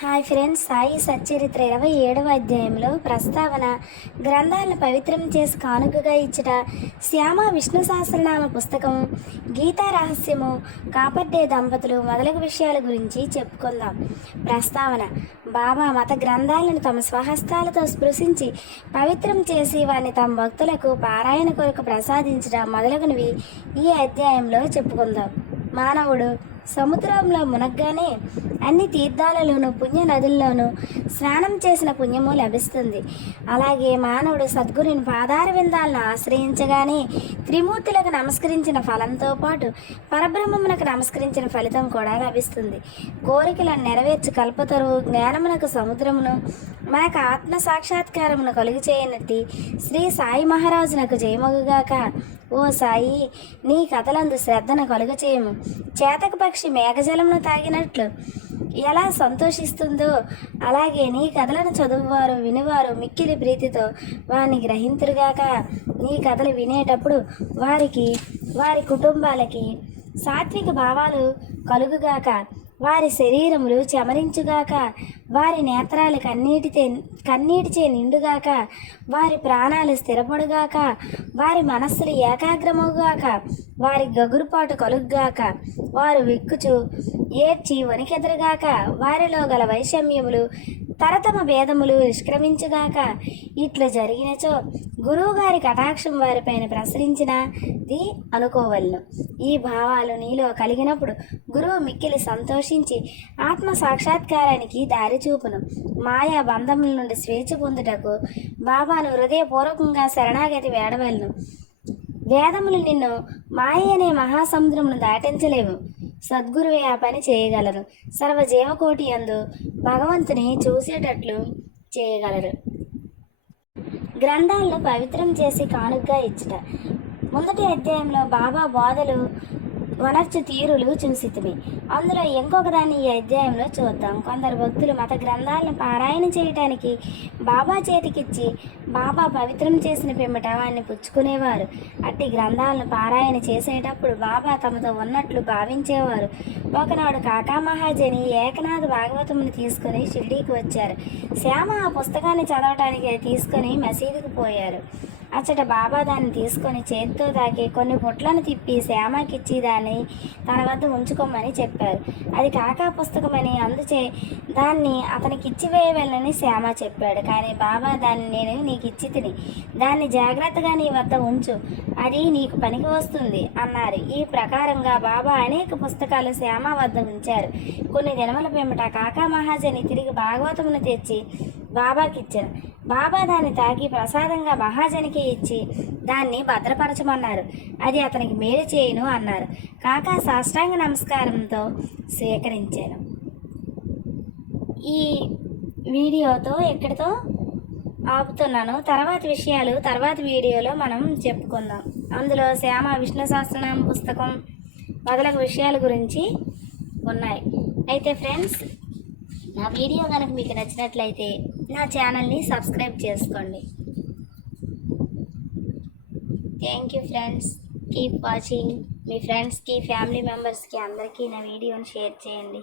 Hi friends Sai Satcharitra ఇరవై ఏడవ అధ్యాయంలో ప్రస్తావన గ్రంథాలను పవిత్రం చేసి కానుకగా ఇచ్చుట శ్యామ విష్ణు సహస్రనామ పుస్తకం గీతా రహస్యము కాపర్డే దంపతులు మొదలగు విషయాల గురించి చెప్పుకుందాం. ప్రస్తావన బాబా మత గ్రంథాలను తమ స్వహస్తాలతో స్పృశించి పవిత్రం చేసి వారిని తమ భక్తులకు పారాయణ కొరకు ప్రసాదించడం మొదలగునవి ఈ అధ్యాయంలో చెప్పుకుందాం. మానవుడు సముద్రంలో మునగ్గానే అన్ని తీర్థాలలోనూ పుణ్య నదుల్లోనూ స్నానం చేసిన పుణ్యము లభిస్తుంది. అలాగే మానవుడు సద్గురుని పాదార విందాలను ఆశ్రయించగానే త్రిమూర్తులకు నమస్కరించిన ఫలంతో పాటు పరబ్రహ్మమునకు నమస్కరించిన ఫలితం కూడా లభిస్తుంది. కోరికలను నెరవేర్చి కల్పతరువు జ్ఞానమునకు సముద్రమును మనకు ఆత్మ సాక్షాత్కారమును కలుగు చేయనట్టి శ్రీ సాయి మహారాజునకు జయమగుగాక. ఓ సాయి నీ కథలందు శ్రద్ధను కలుగచేయము. చేతక పక్షి మేఘజలమును తాగినట్లు. ఎలా సంతోషిస్తుందో అలాగే నీ కథలను చదువువారు వినివారు మిక్కిలి ప్రీతితో వారిని గ్రహింతురుగాక. నీ కథలు వినేటప్పుడు వారికి వారి కుటుంబాలకి సాత్విక భావాలు కలుగుగాక. వారి శరీరములు చెమరించుగాక. వారి నేత్రాలు కన్నీటితే కన్నీటిచే నిండుగాక. వారి ప్రాణాలు స్థిరపడుగాక. వారి మనస్సులు ఏకాగ్రమవుగాక. వారి గగురుపాటు కలుగ్గాక వారు విక్కుచు ఏర్చి వణికెదరుగాక వారిలో గల వైషమ్యములు తరతమ భేదములు నిష్క్రమించుగాక ఇట్లు జరిగినచో గురువుగారి కటాక్షం వారిపైన ప్రసరించినది అనుకోవలను. ఈ భావాలు నీలో కలిగినప్పుడు గురువు మిక్కిలి సంతోషించి ఆత్మ సాక్షాత్కారానికి దారి చూపును మాయా బంధముల నుండి స్వేచ్ఛ పొందుటకు బాబాను హృదయపూర్వకంగా శరణాగతి వేడవలను. వేదములు నిన్ను మాయ అనే మహాసముద్రమును దాటించలేవు. సద్గురువే ఆ పని చేయగలరు. సర్వజీవకోటి యందు భగవంతుని చూసేటట్లు చేయగలరు. గ్రంథాలను పవిత్రం చేసి కానుగ్గా ఇచ్చుట. మొదటి అధ్యాయంలో బాబా బోధలు వనర్చు తీరులు చూసితిమి. అందులో ఇంకొక దాన్ని ఈ అధ్యాయంలో చూద్దాం. కొందరు భక్తులు మత గ్రంథాలను పారాయణ చేయటానికి బాబా చేతికిచ్చి బాబా పవిత్రం చేసిన పిమ్మట వాడిని పుచ్చుకునేవారు. అట్టి గ్రంథాలను పారాయణ చేసేటప్పుడు బాబా తమతో ఉన్నట్లు భావించేవారు. ఒకనాడు కాకా మహాజని ఏకనాథ భాగవతముని తీసుకుని షిర్డీకి వచ్చారు. శ్యామ ఆ పుస్తకాన్ని చదవటానికి అది తీసుకొని మసీదుకు పోయారు. అచ్చట బాబా దాన్ని తీసుకొని చేతితో తాకి కొన్ని పొట్లను తిప్పి శ్యామకిచ్చి దాన్ని తన వద్ద ఉంచుకోమని చెప్పారు. అది కాకా పుస్తకమని అందుచే దాన్ని అతనికి ఇచ్చివేయవలని శ్యామ చెప్పాడు. కానీ బాబా దాన్ని నేను నీకు ఇచ్చి తిని దాన్ని జాగ్రత్తగా నీ వద్ద ఉంచు. అది నీకు పనికి వస్తుంది అన్నారు. ఈ ప్రకారంగా బాబా అనేక పుస్తకాలు శ్యామ వద్ద ఉంచారు. కొన్ని దినముల పిమ్మట కాకా మహాజని తిరిగి భాగవతమును తెచ్చి బాబాకి ఇచ్చారు బాబా దాన్ని తాకి ప్రసాదంగా మహాజనికి ఇచ్చి దాన్ని భద్రపరచమన్నారు. అది అతనికి మేలు చేయను అన్నారు. కాకా సాష్టాంగ నమస్కారంతో స్వీకరించాను ఈ వీడియోతో ఎక్కడితో ఆపుతున్నాను? తర్వాత విషయాలు తర్వాత వీడియోలో మనం చెప్పుకుందాం. అందులో శ్యామ విష్ణు సహస్రనామ పుస్తకం మొదలగు విషయాల గురించి ఉన్నాయి. అయితే ఫ్రెండ్స్ నా వీడియో కనుక మీకు నచ్చినట్లయితే నా ఛానల్ని సబ్స్క్రైబ్ చేసుకోండి. Thank you friends keep watching మీ ఫ్రెండ్స్కి ఫ్యామిలీ మెంబర్స్కి అందరికీ నా వీడియోని షేర్ చేయండి.